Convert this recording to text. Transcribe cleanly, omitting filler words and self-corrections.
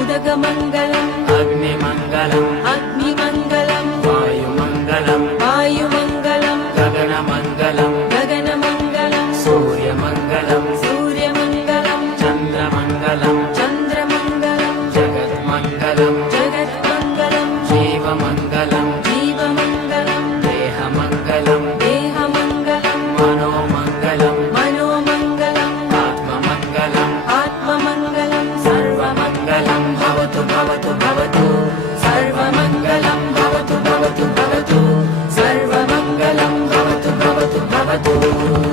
उदकमङ्गलम् अग्निमङ्गलम् वायुमङ्गलम् गगनमङ्गलम् सूर्यमङ्गलम् चन्द्रमङ्गलम् जगत्मङ्गलम् जीवमङ्गलम् देहमङ्गलम् मनोमङ्गलम् आत्ममङ्गलम् सर्वमङ्गलं भवतु सर्वमङ्गलं भवतु सर्वमङ्गलं भवतु